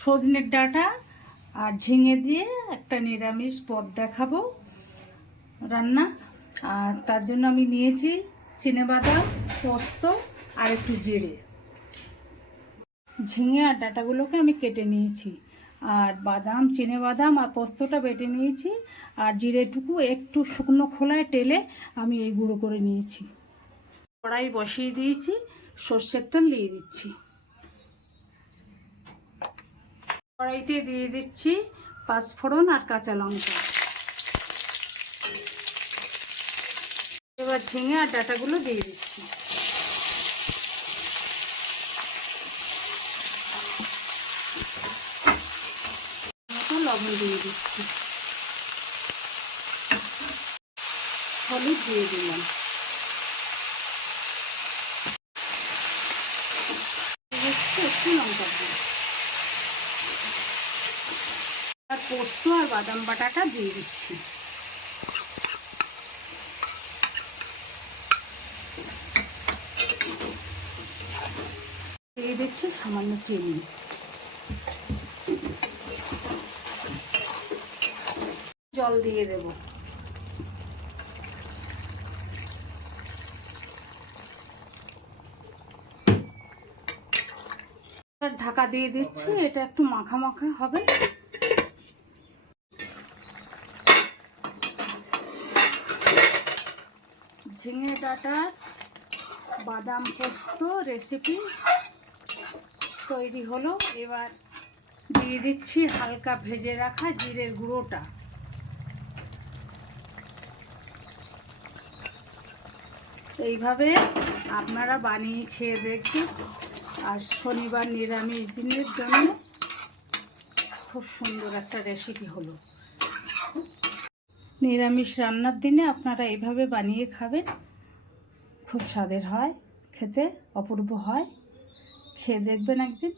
সজনের ডাঁটা আর ঝিঙে দিয়ে একটা নিরামিষ পদ দেখাবো রান্না। আর তার জন্য আমি নিয়েছি চিনেবাদাম, পোস্ত আর একটু জিরে। ঝিঙে আর ডাঁটাগুলোকে আমি কেটে নিয়েছি, আর বাদাম, চিনেবাদাম আর পোস্তটা বেটে নিয়েছি, আর জিরেটুকু একটু শুকনো খোলায় টেলে আমি এই গুঁড়ো করে নিয়েছি। কড়াই বসিয়ে দিয়েছি, সর্ষের তেল দিয়ে দিচ্ছি। কড়াইতে দিয়ে দিচ্ছি পাঁচফোড়ন আর কাঁচা লঙ্কা। এবার ঝিঙে আর ডাঁটাগুলো দিয়ে দিচ্ছি। লবণ দিয়ে দিচ্ছি, হলুদ দিয়ে দিলাম, একটু লঙ্কা দিই, আর পোস্ত আর বাদাম বাটাটা দিয়ে দিচ্ছি। দিয়ে দিচ্ছি সামান্য চিনি। জল দিয়ে দেব। ঢাকা দিয়ে দিচ্ছি, এটা একটু মাখা মাখা হবে। ঝিঙে ডাঁটা বাদাম পোস্ত রেসিপি তৈরি হলো। এবার দিয়ে দিচ্ছি হালকা ভেজে রাখা জিরের গুঁড়োটা। এইভাবে আপনারা বানিয়ে খেয়ে দেখবেন। আর শনিবার নিরামিষ দিনের জন্য খুব সুন্দর একটা রেসিপি হলো। নিরামিষ রান্নার দিনে আপনারা এইভাবে বানিয়ে খাবেন, খুব স্বাদের হয়, খেতে অপূর্ব হয়। খেয়ে দেখবেন একদিন।